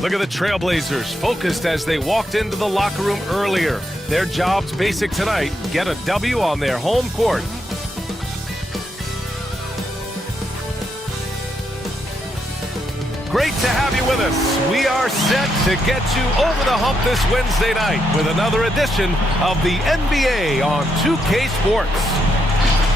Look at the Trailblazers, focused as they walked into the locker room earlier. Their job's basic tonight: get a W on their home court. Great to have you with us. We are set to get you over the hump this Wednesday night with another edition of the NBA on 2K Sports.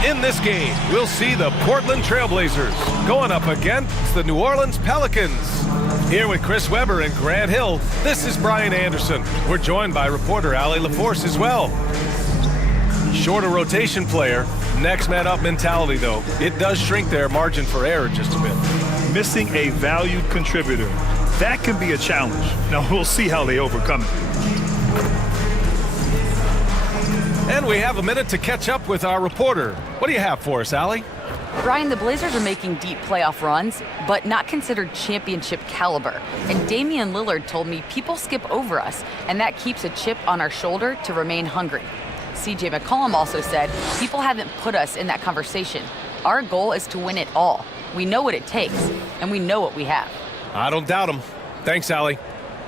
In this game, we'll see the Portland Trailblazers going up against the New Orleans Pelicans. Here with Chris Webber and Grant Hill, this is Brian Anderson. We're joined by reporter Allie LaForce as well. Shorter rotation player, next man up mentality though. It does shrink their margin for error just a bit. Missing a valued contributor, that can be a challenge. Now we'll see how they overcome it. And we have a minute to catch up with our reporter. What do you have for us, Allie? Brian, the Blazers are making deep playoff runs, but not considered championship caliber. And Damian Lillard told me people skip over us, and that keeps a chip on our shoulder to remain hungry. CJ McCollum also said people haven't put us in that conversation. Our goal is to win it all. We know what it takes, and we know what we have. I don't doubt him. Thanks, Allie.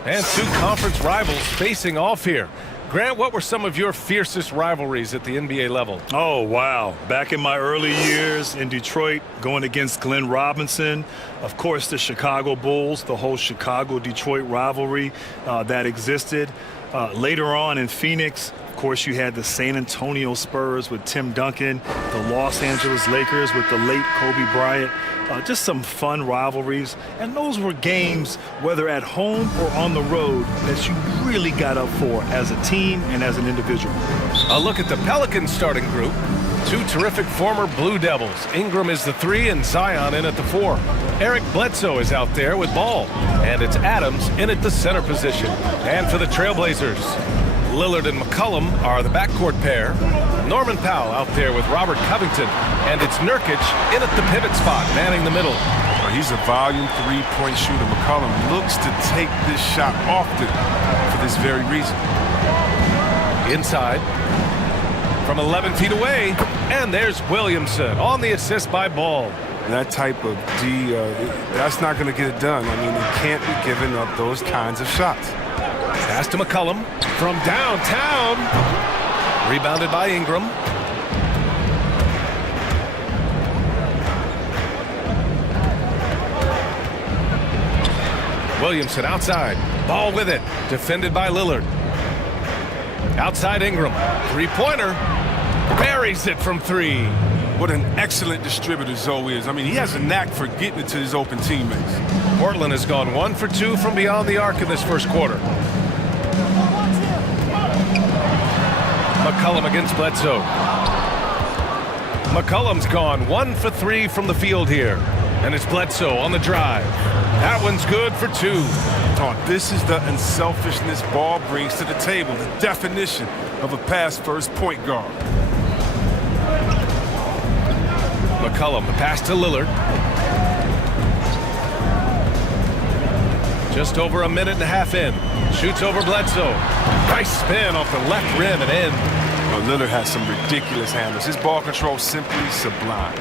And two conference rivals facing off here. Grant, what were some of your fiercest rivalries at the NBA level? Oh, wow. Back in my early years in Detroit, going against Glenn Robinson. Of course, the Chicago Bulls, the whole Chicago-Detroit rivalry that existed. Later on in Phoenix, of course, you had the San Antonio Spurs with Tim Duncan, the Los Angeles Lakers with the late Kobe Bryant. Just some fun rivalries. And those were games, whether at home or on the road, that you really got up for as a team and as an individual. A look at the Pelicans starting group. Two terrific former Blue Devils. Ingram is the 3 and Zion in at the 4. Eric Bledsoe is out there with ball. And it's Adams in at the center position. And for the Trailblazers, Lillard and McCollum are the backcourt pair. Norman Powell out there with Robert Covington. And it's Nurkic in at the pivot spot, manning the middle. He's a volume three-point shooter. McCollum looks to take this shot often for this very reason. Inside from 11 feet away. And there's Williamson on the assist by Ball. That type of D, that's not going to get it done. I mean, he can't be giving up those kinds of shots. Pass to McCollum from downtown. Rebounded by Ingram. Williamson outside. Ball with it. Defended by Lillard. Outside Ingram. Three-pointer. Buries it from 3. What an excellent distributor Zoe is. I mean, he has a knack for getting it to his open teammates. Portland has gone 1 for 2 from beyond the arc in this first quarter. McCollum against Bledsoe. McCollum's gone 1 for 3 from the field here. And it's Bledsoe on the drive. That one's good for 2. Oh, this is the unselfishness Ball brings to the table, the definition of a pass-first point guard. McCollum, the pass to Lillard. Just over a minute and a half in. Shoots over Bledsoe. Nice spin off the left rim and in. Oh, Lillard has some ridiculous handles. His ball control simply sublime.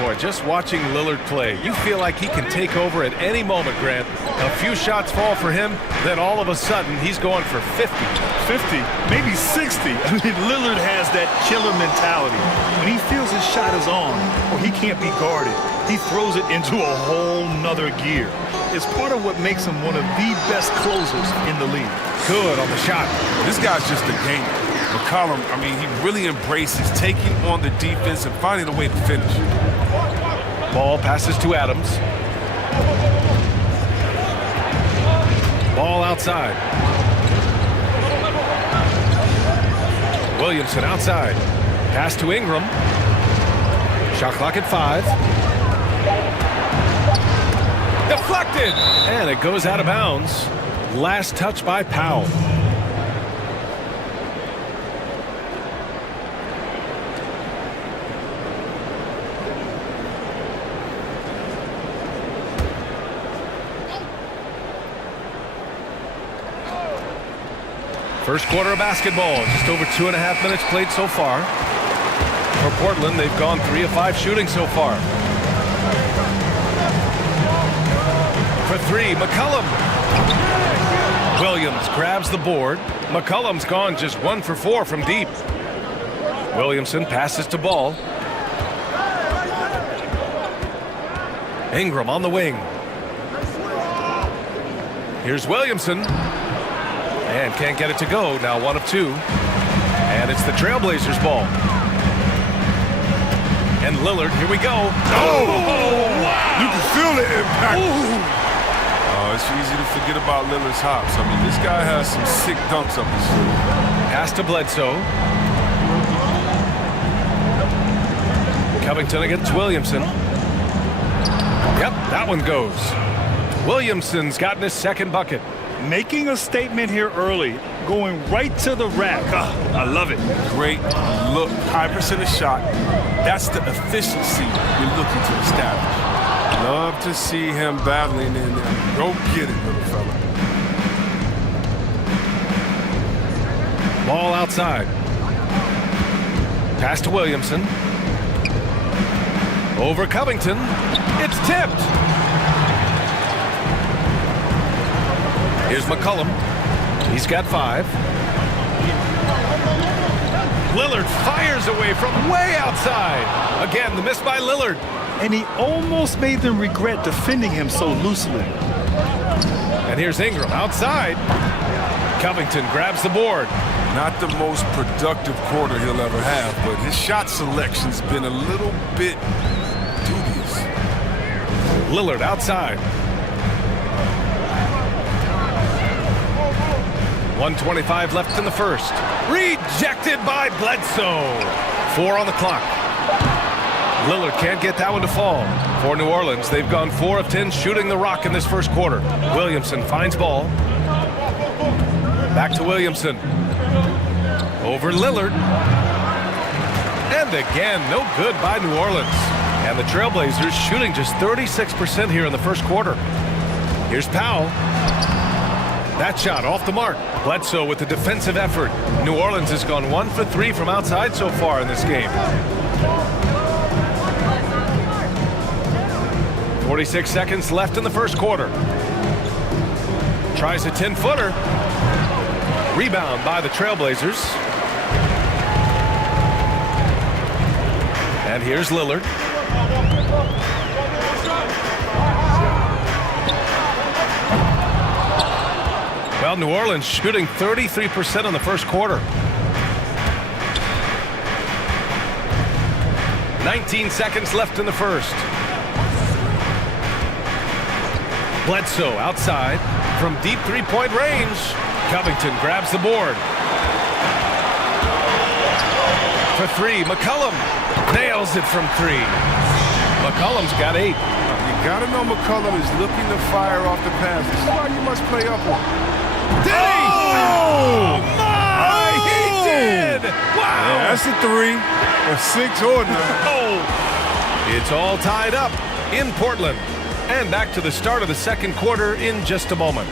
Boy, just watching Lillard play, you feel like he can take over at any moment, Grant. A few shots fall for him, then all of a sudden he's going for 50. 50, maybe 60. I mean, Lillard has that killer mentality. When he feels his shot is on or he can't be guarded, he throws it into a whole nother gear. It's part of what makes him one of the best closers in the league. Good on the shot. This guy's just a gamer. McCollum, I mean, he really embraces taking on the defense and finding a way to finish. Ball passes to Adams. Ball outside. Williamson outside. Pass to Ingram. Shot clock at 5. Deflected! And it goes out of bounds. Last touch by Powell. First quarter of basketball, just over 2.5 minutes played so far. For Portland, they've gone 3 of 5 shooting so far. For 3, McCollum. grabs the board. McCollum's gone just 1 for 4 from deep. Williamson passes to Ball. Ingram on the wing. Here's Williamson. And can't get it to go. Now 1 of 2. And it's the Trailblazers' ball. And Lillard, here we go. Oh! Wow. You can feel the impact. Oh, it's easy to forget about Lillard's hops. I mean, this guy has some sick dunks up his sleeve. Pass to Bledsoe. Covington against Williamson. Yep, that one goes. Williamson's gotten his second bucket. Making a statement here early, going right to the rack. I love it. Great look, high percentage shot. That's the efficiency you're looking to establish. Love to see him battling in there. Go get it, little fella. Ball outside. Pass to Williamson. Over Covington. It's tipped. Here's McCollum. He's got 5. Lillard fires away from way outside. Again, the miss by Lillard. And he almost made them regret defending him so loosely. And here's Ingram outside. Covington grabs the board. Not the most productive quarter he'll ever have, but his shot selection's been a little bit dubious. Lillard outside. 1:25 left in the first. Rejected by Bledsoe. 4 on the clock. Lillard can't get that one to fall. For New Orleans, they've gone 4 of 10 shooting the rock in this first quarter. Williamson finds Ball. Back to Williamson. Over Lillard. And again, no good by New Orleans. And the Trailblazers shooting just 36% here in the first quarter. Here's Powell. That shot off the mark. Bledsoe with the defensive effort. New Orleans has gone 1 for 3 from outside so far in this game. 46 seconds left in the first quarter. Tries a 10-footer. Rebound by the Trailblazers. And here's Lillard. Well, New Orleans shooting 33% in the first quarter. 19 seconds left in the first. Bledsoe outside from deep three-point range. Covington grabs the board. For 3, McCollum nails it from 3. McCollum's got 8. You gotta know McCollum is looking to fire off the pass. This is why you must play up on. Did he? Oh, my! He did! Wow! Yeah, that's a 3, a 6, or 9. Oh! It's all tied up in Portland. And back to the start of the second quarter in just a moment.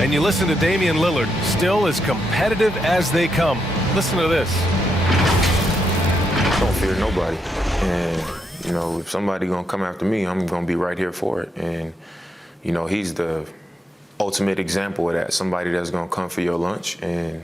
And you listen to Damian Lillard, still as competitive as they come. Listen to this. I don't fear nobody. And, you know, if somebody going to come after me, I'm going to be right here for it. And, you know, he's the ultimate example of that. Somebody that's going to come for your lunch. And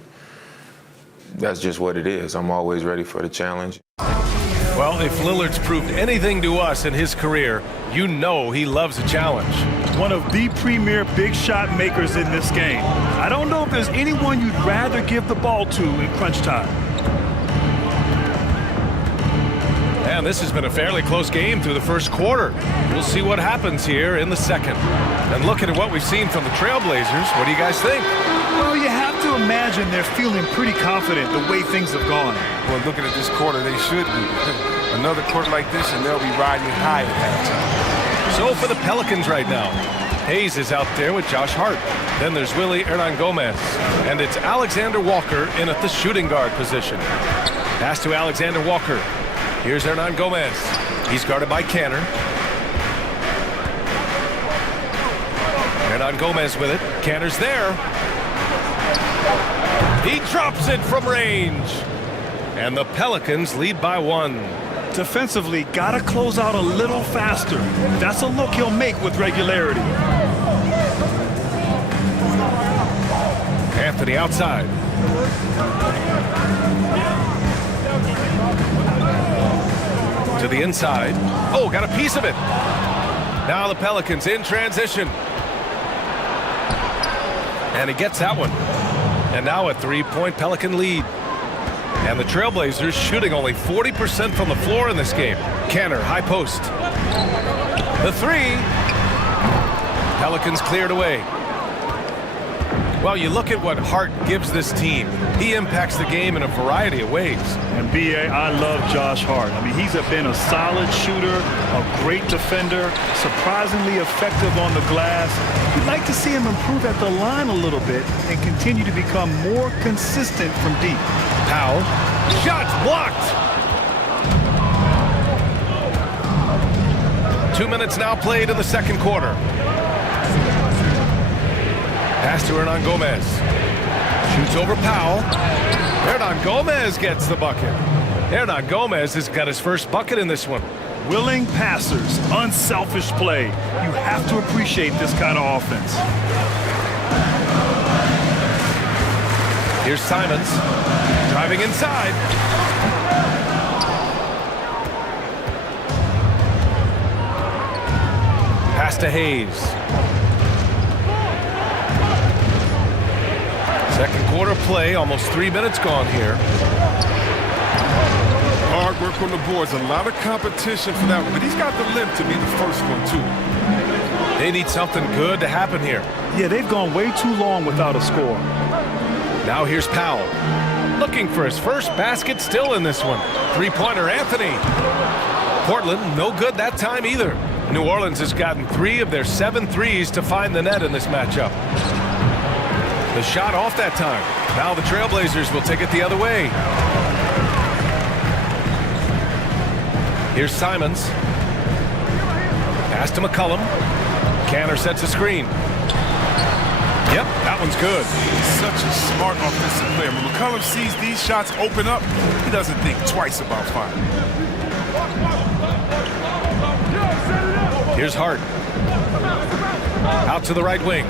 that's just what it is. I'm always ready for the challenge. Well, if Lillard's proved anything to us in his career, you know he loves a challenge. One of the premier big shot makers in this game. I don't know if there's anyone you'd rather give the ball to in crunch time. And this has been a fairly close game through the first quarter. We'll see what happens here in the second. And looking at what we've seen from the Trailblazers, what do you guys think? Well, you have to imagine they're feeling pretty confident the way things have gone. Well, looking at this quarter, they should be. Another quarter like this, and they'll be riding high at halftime. So for the Pelicans right now, Hayes is out there with Josh Hart. Then there's Willie Hernan-Gomez. And it's Alexander Walker in at the shooting guard position. Pass to Alexander Walker. Here's Hernan Gomez. He's guarded by Canner. Hernan Gomez with it. Canner's there. He drops it from range. And the Pelicans lead by 1. Defensively, gotta close out a little faster. That's a look he'll make with regularity. Anthony outside. To the inside. Oh, got a piece of it. Now the Pelicans in transition. And he gets that one. And now a 3-point Pelican lead. And the Trailblazers shooting only 40% from the floor in this game. Canner, high post. The 3. Pelicans cleared away. Well, you look at what Hart gives this team. He impacts the game in a variety of ways. And B.A., I love Josh Hart. I mean, he's been a solid shooter, a great defender, surprisingly effective on the glass. You'd like to see him improve at the line a little bit and continue to become more consistent from deep. Powell. Shots blocked. 2 minutes now played in the second quarter. Pass to Hernan Gomez. Shoots over Powell. Hernan Gomez gets the bucket. Hernan Gomez has got his first bucket in this one. Willing passers, unselfish play. You have to appreciate this kind of offense. Here's Simons. Driving inside. Pass to Hayes. Second quarter play, almost 3 minutes gone here. Hard work on the boards, a lot of competition for that one, but he's got the limp to be the first one, too. They need something good to happen here. Yeah, they've gone way too long without a score. Now here's Powell. Looking for his first basket still in this one. Three-pointer Anthony. Portland, no good that time either. New Orleans has gotten 3 of their 7 threes to find the net in this matchup. The shot off that time. Now the Trailblazers will take it the other way. Here's Simons. Pass to McCollum. Canner sets a screen. Yep, that one's good. Such a smart offensive player. When McCollum sees these shots open up, he doesn't think twice about firing. Here's Hart. Out to the right wing.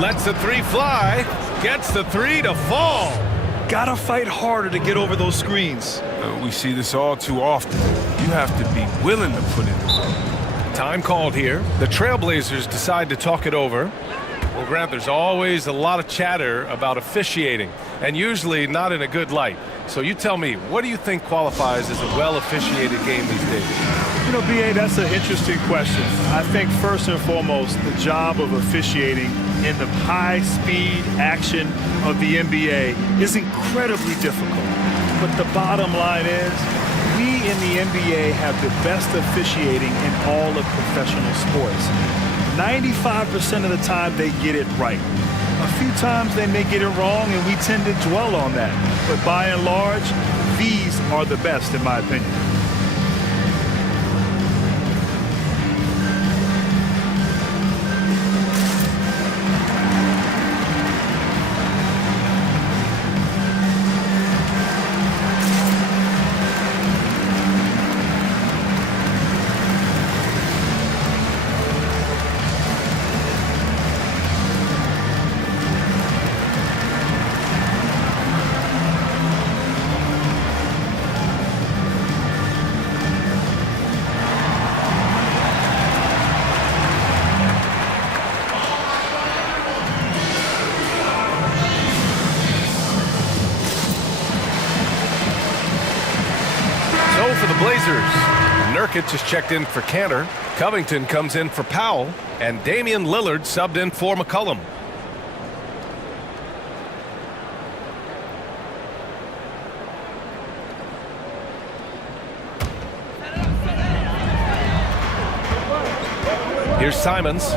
Lets the 3 fly. Gets the 3 to fall. Gotta fight harder to get over those screens. We see this all too often. You have to be willing to put in the work. Time called here. The Trailblazers decide to talk it over. Well, Grant, there's always a lot of chatter about officiating, and usually not in a good light. So you tell me, what do you think qualifies as a well-officiated game these days? You know, B.A., that's an interesting question. I think first and foremost, the job of officiating in the high-speed action of the NBA is incredibly difficult. But the bottom line is, we in the NBA have the best officiating in all of professional sports. 95% of the time, they get it right. A few times they may get it wrong, and we tend to dwell on that. But by and large, these are the best, in my opinion. For the Blazers, Nurkic has checked in for Canner. Covington comes in for Powell, and Damian Lillard subbed in for McCollum. Here's Simons.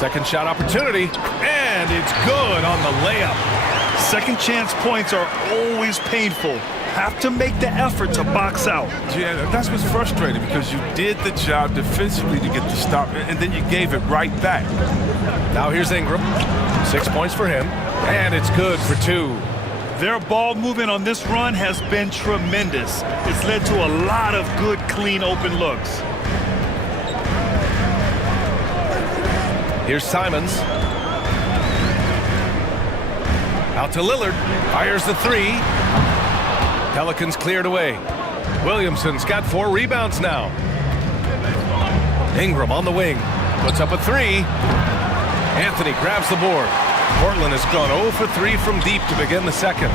Second shot opportunity, and it's good on the layup. Second chance points are always painful. Have to make the effort to box out. Yeah, that's what's frustrating because you did the job defensively to get the stop, and then you gave it right back. Now here's Ingram. 6 points for him, and it's good for 2. Their ball movement on this run has been tremendous. It's led to a lot of good, clean, open looks. Here's Simons. Out to Lillard. Fires the 3. Pelicans cleared away. Williamson's got 4 rebounds now. Ingram on the wing. Puts up a 3. Anthony grabs the board. Portland has gone 0 for 3 from deep to begin the second.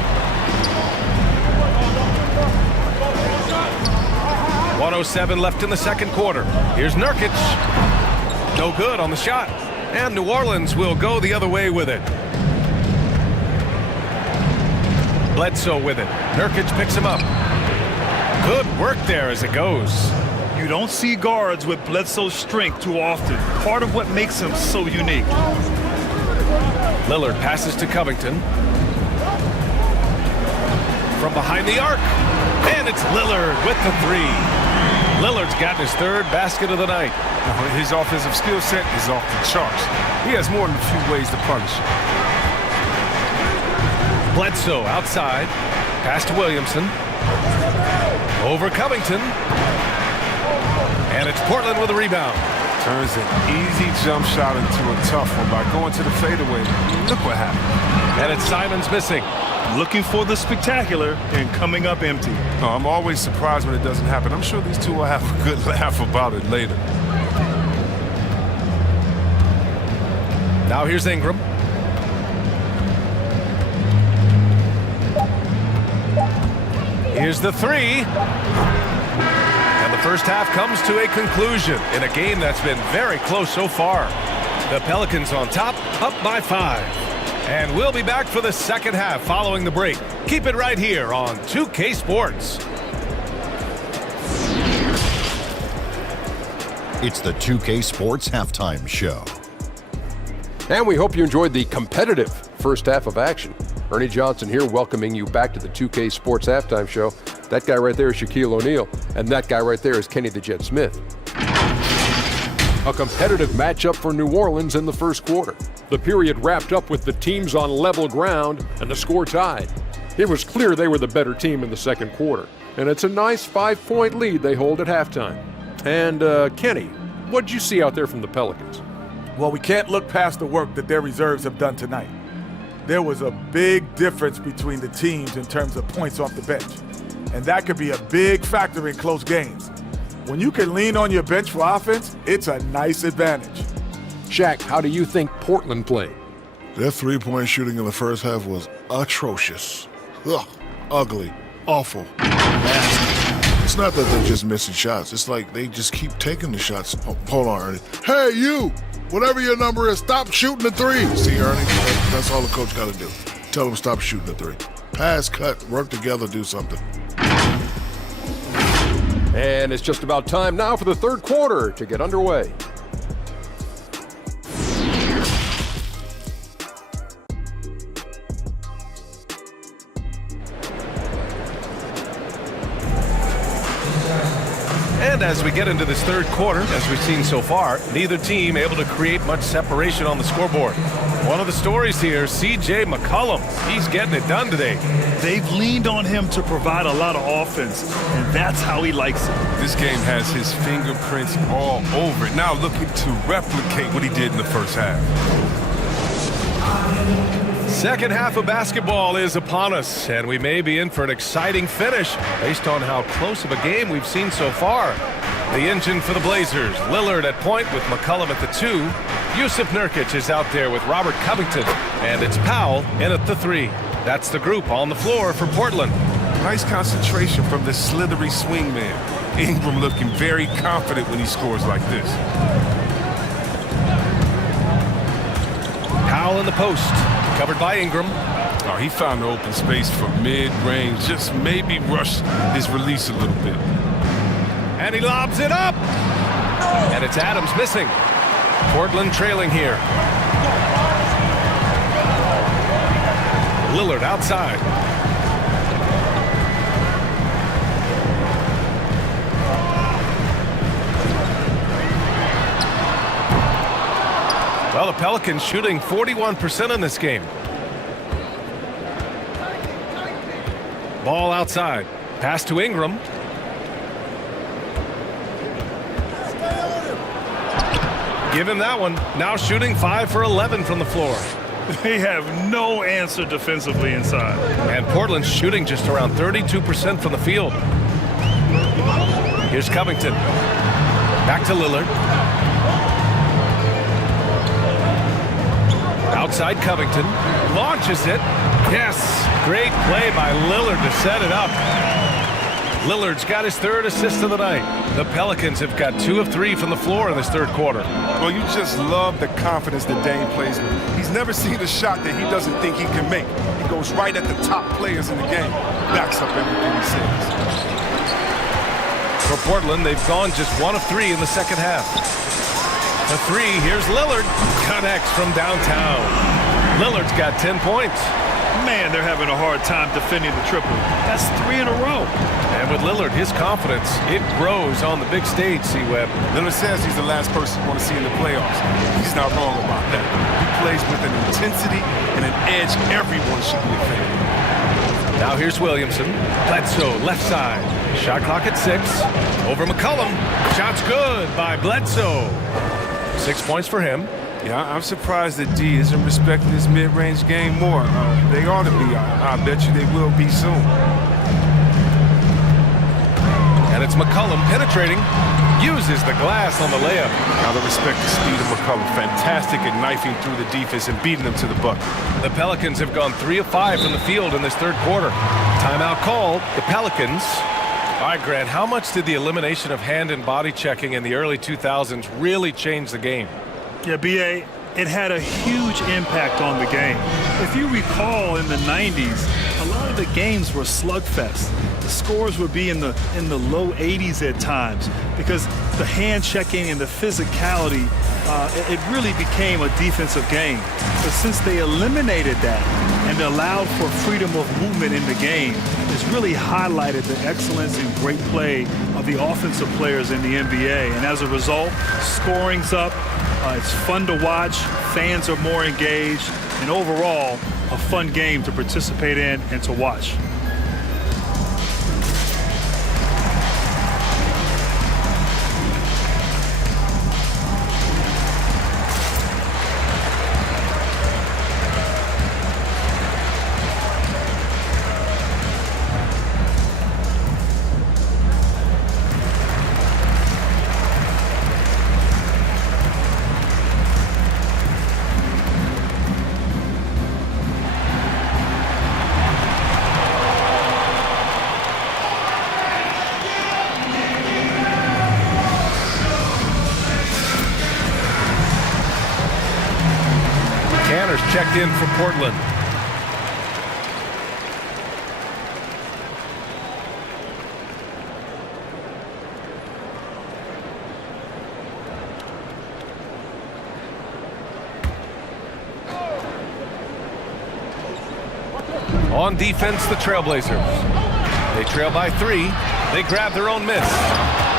1:07 left in the second quarter. Here's Nurkic. No good on the shot. And New Orleans will go the other way with it. Bledsoe with it. Nurkic picks him up. Good work there as it goes. You don't see guards with Bledsoe's strength too often. Part of what makes him so unique. Lillard passes to Covington. From behind the arc. And it's Lillard with the 3. Lillard's gotten his 3rd basket of the night. His offensive skill set is off the charts. He has more than a few ways to punish. Bledsoe outside. Pass to Williamson. Over Covington. And it's Portland with a rebound. Turns an easy jump shot into a tough one by going to the fadeaway. Look what happened. And it's Simons missing. Looking for the spectacular and coming up empty. Oh, I'm always surprised when it doesn't happen. I'm sure these two will have a good laugh about it later. Now here's Ingram. Here's the 3. And the first half comes to a conclusion in a game that's been very close so far. The Pelicans on top, up by 5. And we'll be back for the second half following the break. Keep it right here on 2K Sports. It's the 2K Sports Halftime Show. And we hope you enjoyed the competitive first half of action. Ernie Johnson here welcoming you back to the 2K Sports Halftime Show. That guy right there is Shaquille O'Neal, and that guy right there is Kenny the Jet Smith. A competitive matchup for New Orleans in the first quarter. The period wrapped up with the teams on level ground and the score tied. It was clear they were the better team in the second quarter, and it's a nice 5-point lead they hold at halftime. And Kenny, what'd you see out there from the Pelicans? Well, we can't look past the work that their reserves have done tonight. There was a big difference between the teams in terms of points off the bench, and that could be a big factor in close games. When you can lean on your bench for offense, it's a nice advantage. Shaq, how do you think Portland played? Their three-point shooting in the first half was atrocious. Ugh, ugly, awful, nasty. It's not that they're just missing shots. It's like they just keep taking the shots. Oh, hold on, Ernie. Hey, you! Whatever your number is, stop shooting the 3. See, Ernie? That's all the coach got to do. Tell him stop shooting the 3. Pass, cut, work together, do something. And it's just about time now for the third quarter to get underway. And as we get into this third quarter, as we've seen so far, neither team able to create much separation on the scoreboard. One of the stories here, C.J. McCollum. He's getting it done today. They've leaned on him to provide a lot of offense, and that's how he likes it. This game has his fingerprints all over it. Now looking to replicate what he did in the first half. Second half of basketball is upon us, and we may be in for an exciting finish based on how close of a game we've seen so far. The engine for the Blazers, Lillard at point with McCollum at the 2. Yusuf Nurkic is out there with Robert Covington, and it's Powell in at the 3. That's the group on the floor for Portland. Nice concentration from the slithery swingman. Ingram looking very confident when he scores like this. Powell in the post, covered by Ingram. Oh, he found the open space for mid-range, just maybe rush his release a little bit. And he lobs it up! And it's Adams missing. Portland trailing here. Lillard outside. Well, the Pelicans shooting 41% in this game. Ball outside. Pass to Ingram. Give him that one. Now shooting 5 for 11 from the floor. They have no answer defensively inside. And Portland's shooting just around 32% from the field. Here's Covington. Back to Lillard. Outside Covington. Launches it. Yes. Great play by Lillard to set it up. Lillard's got his 3rd assist of the night. The Pelicans have got 2 of 3 from the floor in this 3rd quarter. Well, you just love the confidence that Dame plays with. He's never seen a shot that he doesn't think he can make. He goes right at the top players in the game. Backs up everything he says. For Portland, they've gone just 1 of 3 in the 2nd half. The 3, here's Lillard. Connects from downtown. Lillard's got 10 points. Man, they're having a hard time defending the triple. That's 3 in a row. And with Lillard, his confidence, it grows on the big stage, C-Web. Lillard says he's the last person you want to see in the playoffs. He's not wrong about that. He plays with an intensity and an edge everyone should be a fan of. Now here's Williamson. Bledsoe, left side. Shot clock at 6. Over McCollum. Shot's good by Bledsoe. 6 points for him. Yeah, I'm surprised that D isn't respecting this mid-range game more. They ought to be. I bet you they will be soon. And it's McCollum penetrating. Uses the glass on the layup. Gotta respect the speed of McCollum. Fantastic at knifing through the defense and beating them to the bucket. The Pelicans have gone 3 of 5 from the field in this 3rd quarter. Timeout called. The Pelicans. All right, Grant, how much did the elimination of hand and body checking in the early 2000s really change the game? Yeah, B.A., it had a huge impact on the game. If you recall in the 90s, a lot of the games were slugfest. The scores would be in the low 80s at times because the hand checking and the physicality, it really became a defensive game. But since they eliminated that and allowed for freedom of movement in the game, it's really highlighted the excellence and great play of the offensive players in the NBA. And as a result, scoring's up. It's fun to watch, fans are more engaged, and overall, a fun game to participate in and to watch. Checked in for Portland. On defense, the Trailblazers. They trail by 3. They grab their own miss.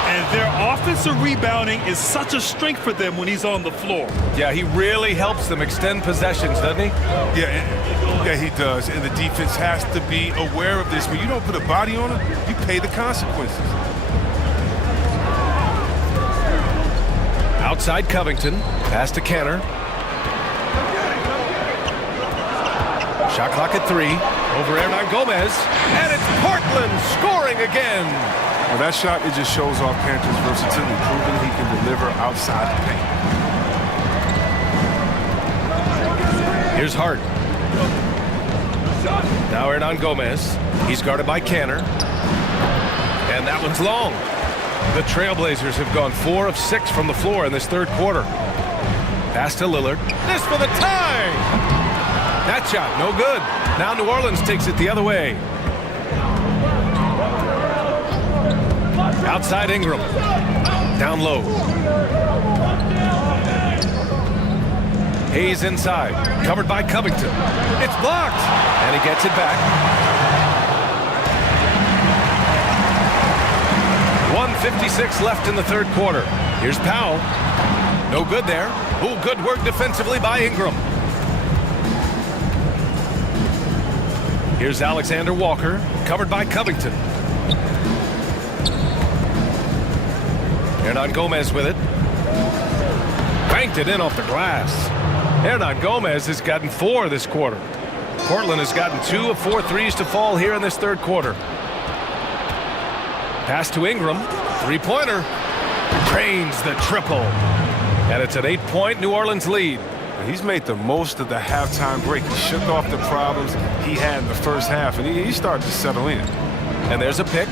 And their offensive rebounding is such a strength for them when he's on the floor. Yeah, he really helps them extend possessions, doesn't he? Yeah, he does. And the defense has to be aware of this. When you don't put a body on him, you pay the consequences. Outside Covington. Pass to Kenner. Shot clock at 3. Over Hernan Gomez. And it's Portland scoring again. Well, that shot, it just shows off Panther's versatility, proving he can deliver outside the paint. Here's Hart. Now Hernan Gomez. He's guarded by Canner. And that one's long. The Trailblazers have gone 4 of 6 from the floor in this 3rd quarter. Pass to Lillard. This for the tie! That shot, no good. Now New Orleans takes it the other way. Outside Ingram. Down low. Hayes inside, covered by Covington. It's blocked, and he gets it back. 1:56 left in the third quarter. Here's Powell. No good there. Ooh, good work defensively by Ingram. Here's Alexander Walker, covered by Covington. Hernan Gomez with it. Banked it in off the glass. Hernan Gomez has gotten 4 this quarter. Portland has gotten 2 of 4 threes to fall here in this third quarter. Pass to Ingram. Three-pointer. Drains the triple. And it's an 8-point New Orleans lead. He's made the most of the halftime break. He shook off the problems he had in the first half, and he started to settle in. And there's a pick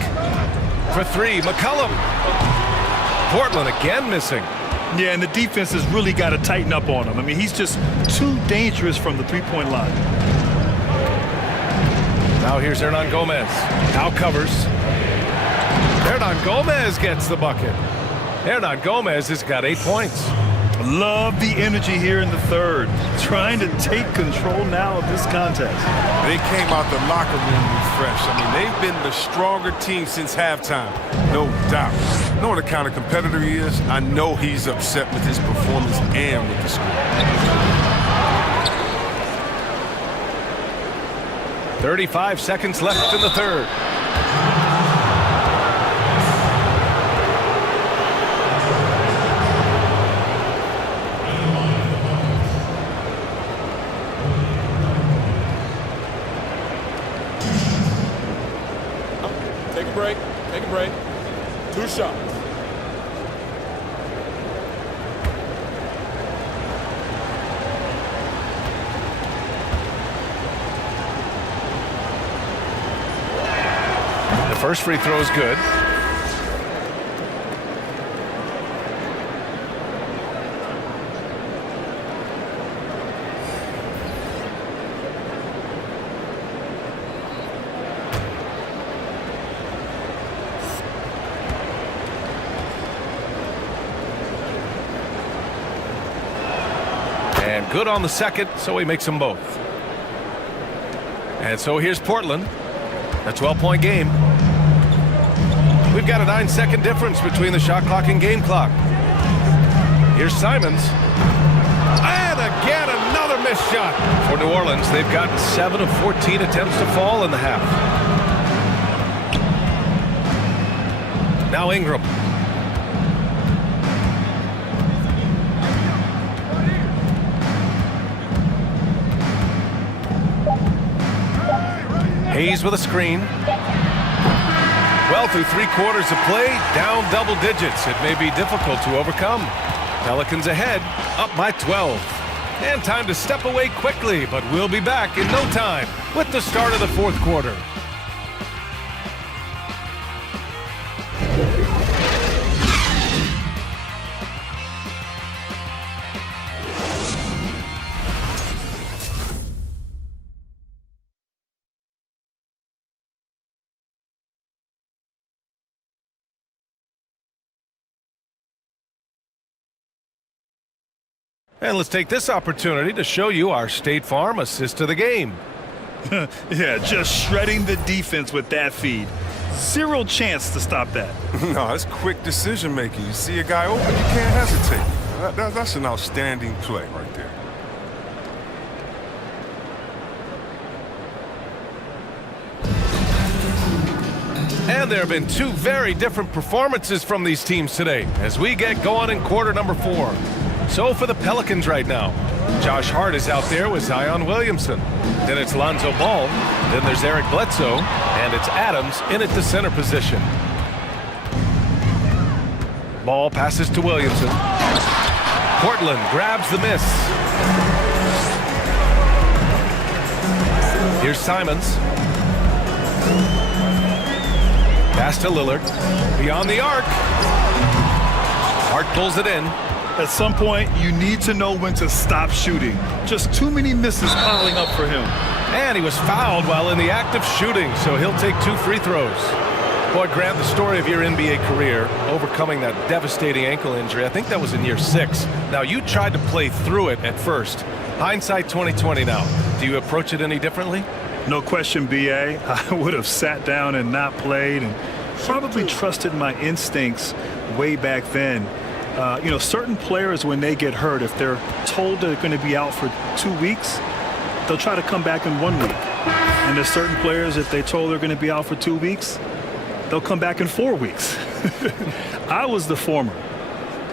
for 3. McCollum. Portland again missing. Yeah, and the defense has really got to tighten up on him. I mean, he's just too dangerous from the three-point line. Now here's Hernan Gomez. Now covers. Hernan Gomez gets the bucket. Hernan Gomez has got 8 points. Love the energy here in the third. Trying to take control now of this contest. They came out the locker room refreshed. I mean, they've been the stronger team since halftime, no doubt. Knowing the kind of competitor he is, I know he's upset with his performance and with the score. 35 seconds left in the third. Take a break. 2 shots. The first free throw is good. And good on the second, so he makes them both. And so here's Portland. A 12-point game. We've got a 9-second difference between the shot clock and game clock. Here's Simons. And again, another missed shot. For New Orleans, they've gotten 7 of 14 attempts to fall in the half. Now Ingram. Hayes with a screen. Well, through 3 quarters of play, down double digits. It may be difficult to overcome. Pelicans ahead, up by 12. And time to step away quickly, but we'll be back in no time with the start of the fourth quarter. And let's take this opportunity to show you our State Farm assist to the game. Yeah, just shredding the defense with that feed. 0 chance to stop that. No, that's quick decision making. You see a guy open, you can't hesitate. That's an outstanding play right there. And there have been 2 very different performances from these teams today as we get going in quarter number 4. So for the Pelicans right now, Josh Hart is out there with Zion Williamson. Then it's Lonzo Ball. Then there's Eric Bledsoe. And it's Adams in at the center position. Ball passes to Williamson. Portland grabs the miss. Here's Simons. Pass to Lillard. Beyond the arc. Hart pulls it in. At some point, you need to know when to stop shooting. Just too many misses piling up for him. And he was fouled while in the act of shooting, so he'll take 2 free throws. Boy, Grant, the story of your NBA career, overcoming that devastating ankle injury, I think that was in year 6. Now, you tried to play through it at first. Hindsight 2020 now. Do you approach it any differently? No question, B.A. I would have sat down and not played and probably trusted my instincts way back then. Certain players, when they get hurt, if they're told they're going to be out for 2 weeks, they'll try to come back in 1 week. And there's certain players, if they're told they're going to be out for 2 weeks, they'll come back in 4 weeks. I was the former.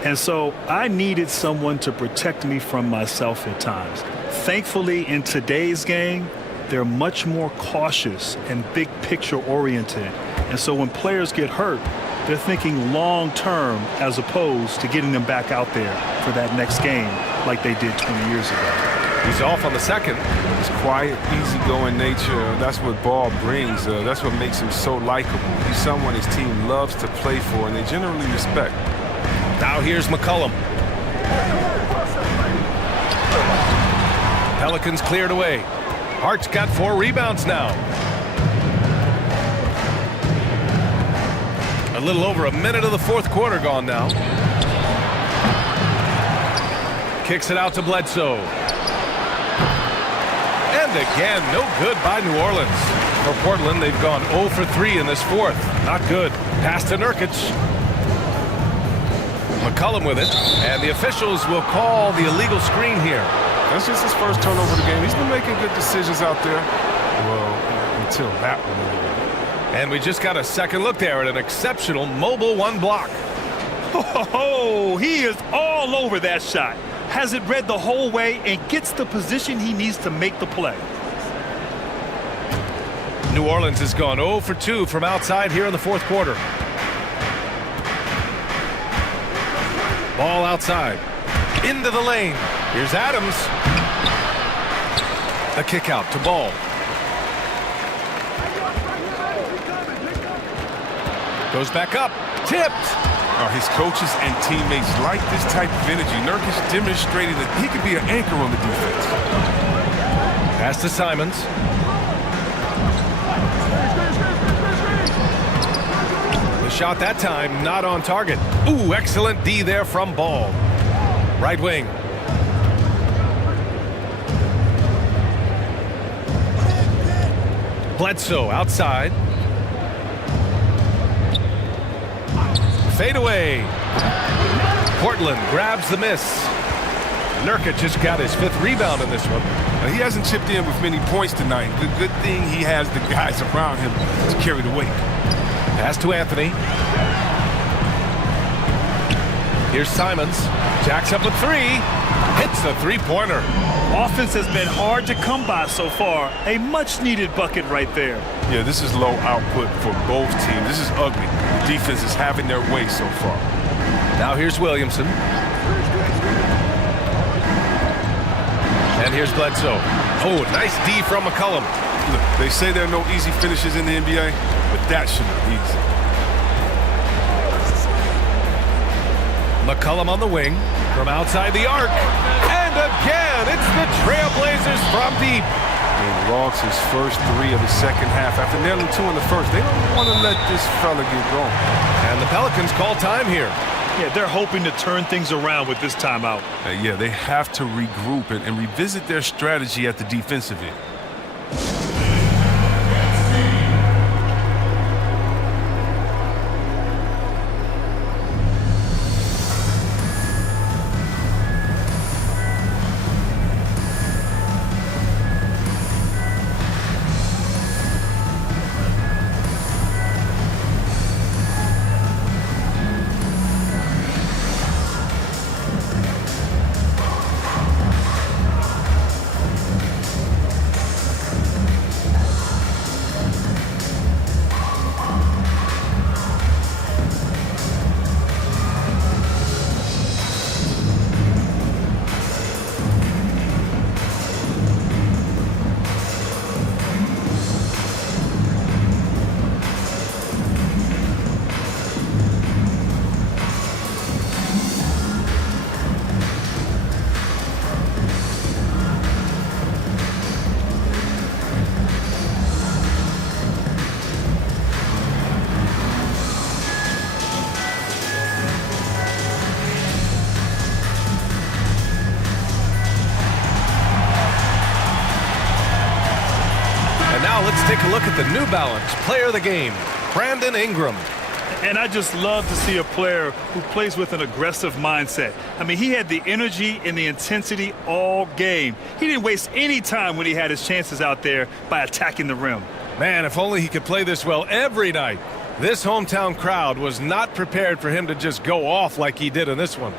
And so I needed someone to protect me from myself at times. Thankfully, in today's game, they're much more cautious and big picture oriented. And so when players get hurt, they're thinking long term as opposed to getting them back out there for that next game like they did 20 years ago. He's off on the second. His quiet, easygoing nature, that's what Ball brings. That's what makes him so likable. He's someone his team loves to play for, and they generally respect. Now here's McCollum. Pelicans cleared away. Hart's got 4 rebounds now. A little over a minute of the fourth quarter gone now. Kicks it out to Bledsoe. And again, no good by New Orleans. For Portland, they've gone 0 for 3 in this fourth. Not good. Pass to Nurkic. McCollum with it. And the officials will call the illegal screen here. That's just his first turnover of the game. He's been making good decisions out there. Well, until that one. And we just got a second look there at an exceptional mobile 1 block. Oh, he is all over that shot. Has it read the whole way and gets the position he needs to make the play. New Orleans has gone 0 for 2 from outside here in the fourth quarter. Ball outside. Into the lane. Here's Adams. A kick out to Ball. Goes back up. Tipped. His coaches and teammates like this type of energy. Nurkic demonstrated that he could be an anchor on the defense. Pass to Simons. The shot that time not on target. Ooh, excellent D there from Ball. Right wing. Bledsoe outside. Fade away. Portland grabs the miss. Nurkic just got his 5th rebound in this one. He hasn't chipped in with many points tonight. Good thing he has the guys around him to carry the weight. Pass to Anthony. Here's Simons. Jacks up a 3. Hits the 3-pointer. Offense has been hard to come by so far. A much-needed bucket right there. Yeah, this is low output for both teams. This is ugly. The defense is having their way so far. Now here's Williamson. And here's Bledsoe. Oh, nice D from McCollum. Look, they say there are no easy finishes in the NBA, but that should be easy. McCollum on the wing from outside the arc. And again, it's the Trailblazers from deep. And logs his first 3 of the second half after nailing 2 in the first. They don't want to let this fella get going. And the Pelicans call time here. Yeah, they're hoping to turn things around with this timeout. Yeah, they have to regroup and revisit their strategy at the defensive end. Now let's take a look at the New Balance Player of the Game, Brandon Ingram. And I just love to see a player who plays with an aggressive mindset. I mean, he had the energy and the intensity all game. He didn't waste any time when he had his chances out there by attacking the rim. Man, if only he could play this well every night. This hometown crowd was not prepared for him to just go off like he did in this one.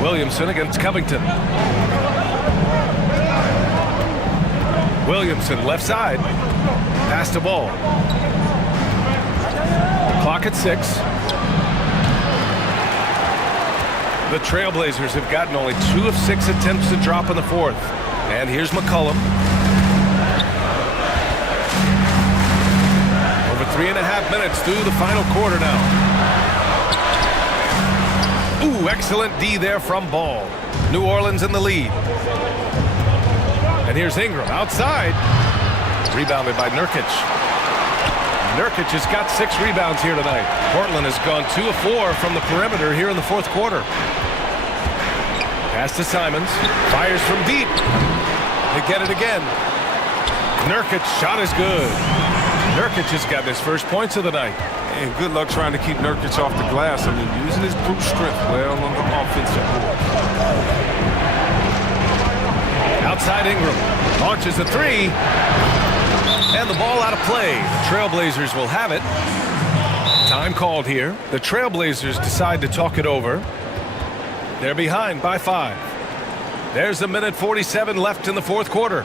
Williamson against Covington. Williamson left side. Pass the ball. Clock at 6. The Trailblazers have gotten only 2 of 6 attempts to drop in the fourth. And here's McCollum. Over 3.5 minutes through the final quarter now. Ooh, excellent D there from Ball. New Orleans in the lead. And here's Ingram outside. Rebounded by Nurkic. Nurkic has got 6 rebounds here tonight. Portland has gone 2 of 4 from the perimeter here in the fourth quarter. Pass to Simons. Fires from deep. They get it again. Nurkic shot is good. Nurkic has got his first points of the night. And good luck trying to keep Nurkic off the glass. I mean, using his brute strength well on the offensive board. Outside Ingram. Launches a 3. And the ball out of play. The Trailblazers will have it. Time called here. The Trailblazers decide to talk it over. They're behind by 5. There's 1:47 left in the fourth quarter.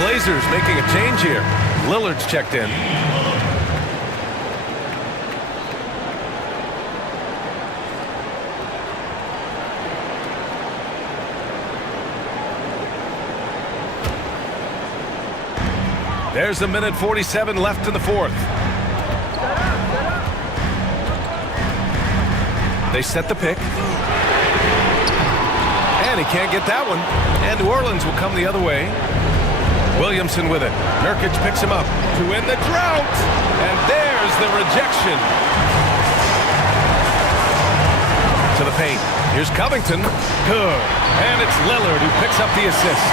Blazers making a change here. Lillard's checked in. There's 1:47 left in the fourth. They set the pick. And he can't get that one. And New Orleans will come the other way. Williamson with it. Nurkic picks him up to win the drought. And there's the rejection. To the paint. Here's Covington. Good. And it's Lillard who picks up the assist.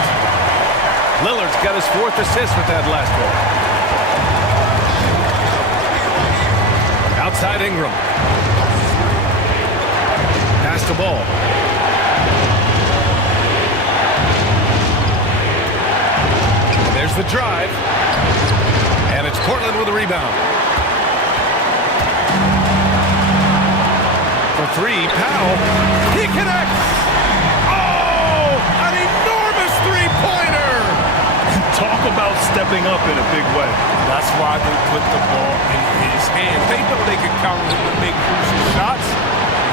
Lillard's got his 4th assist with that last one. Outside Ingram. Pass the ball. There's the drive. And it's Portland with a rebound. For 3, Powell. He connects. Oh, an enormous three-pointer. Talk about stepping up in a big way. That's why they put the ball in his hands. They know they can count on him to make crucial shots.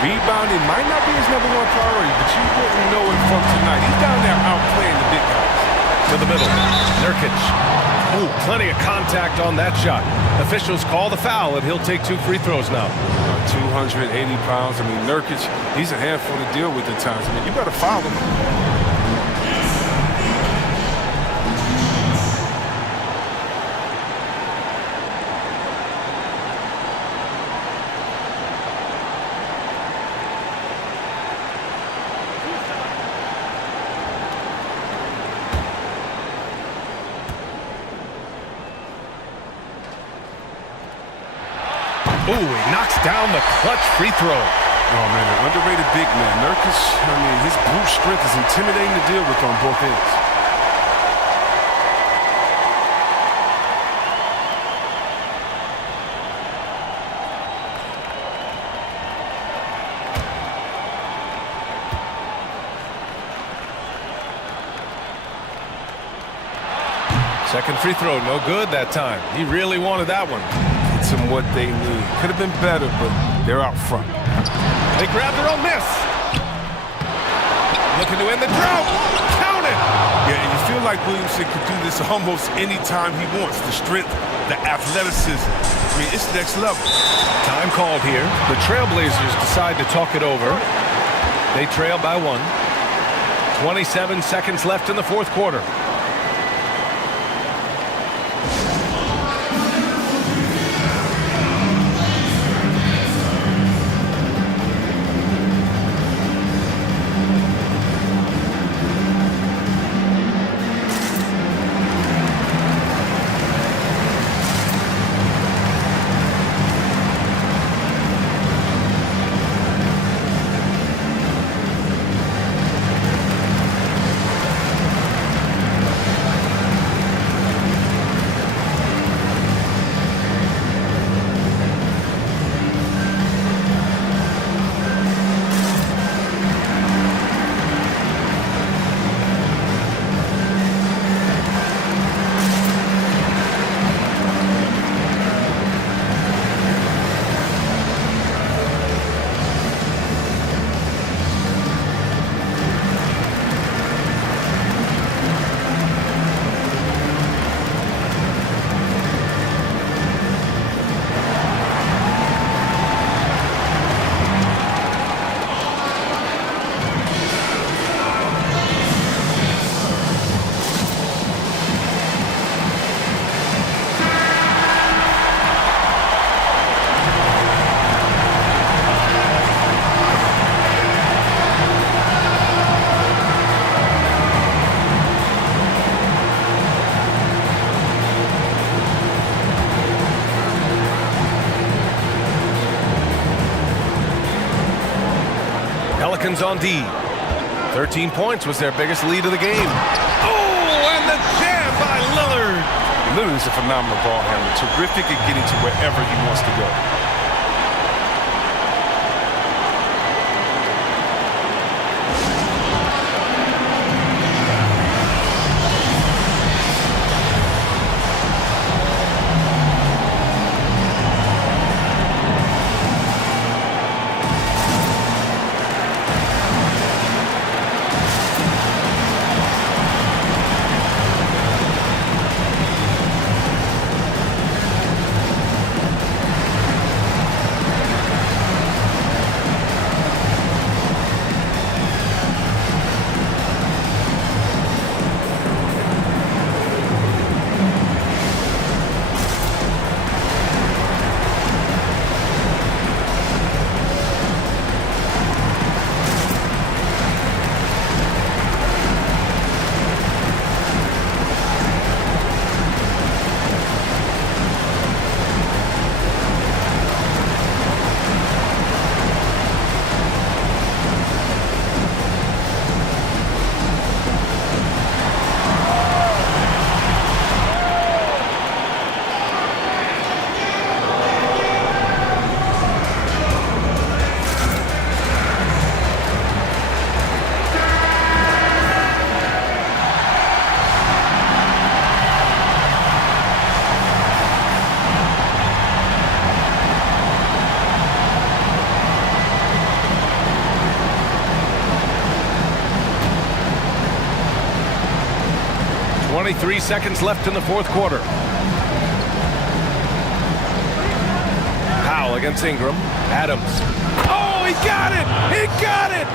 Rebounding might not be his #1 priority, but you wouldn't know it from tonight. He's down there outplaying the big guys. To the middle. Nurkic. Ooh, plenty of contact on that shot. Officials call the foul, and he'll take 2 free throws now. 280 pounds. I mean, Nurkic, he's a handful to deal with at times. I mean, you better foul him. Ooh, he knocks down the clutch free throw. Oh, man, an underrated big man. Nurkic, I mean, his brute strength is intimidating to deal with on both ends. Second free throw, no good that time. He really wanted that one. It's them what they need. Could have been better, but they're out front. They grab their own miss. Looking to end the drought. Count it. Yeah, and you feel like Williamson could do this almost any time he wants. The strength, the athleticism. I mean, it's next level. Time called here. The Trailblazers decide to talk it over. They trail by 1. 27 seconds left in the fourth quarter. Pelicans on D. 13 points was their biggest lead of the game. Oh, and the jam by Lillard. Lillard is a phenomenal ball handler. Terrific at getting to wherever he wants to go. Three seconds left in the fourth quarter. Powell against Ingram. Adams. Oh, he got it! He got it!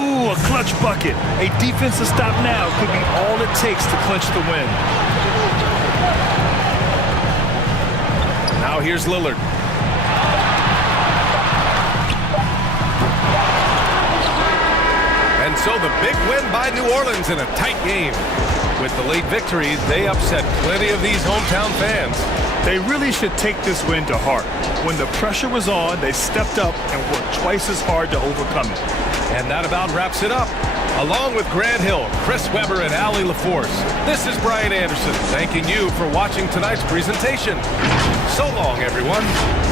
Ooh, a clutch bucket. A defensive stop now could be all it takes to clinch the win. Now here's Lillard. And so the big win by New Orleans in a tight game. With the late victory, they upset plenty of these hometown fans. They really should take this win to heart. When the pressure was on, they stepped up and worked twice as hard to overcome it. And that about wraps it up. Along with Grant Hill, Chris Webber, and Allie LaForce, this is Brian Anderson thanking you for watching tonight's presentation. So long, everyone.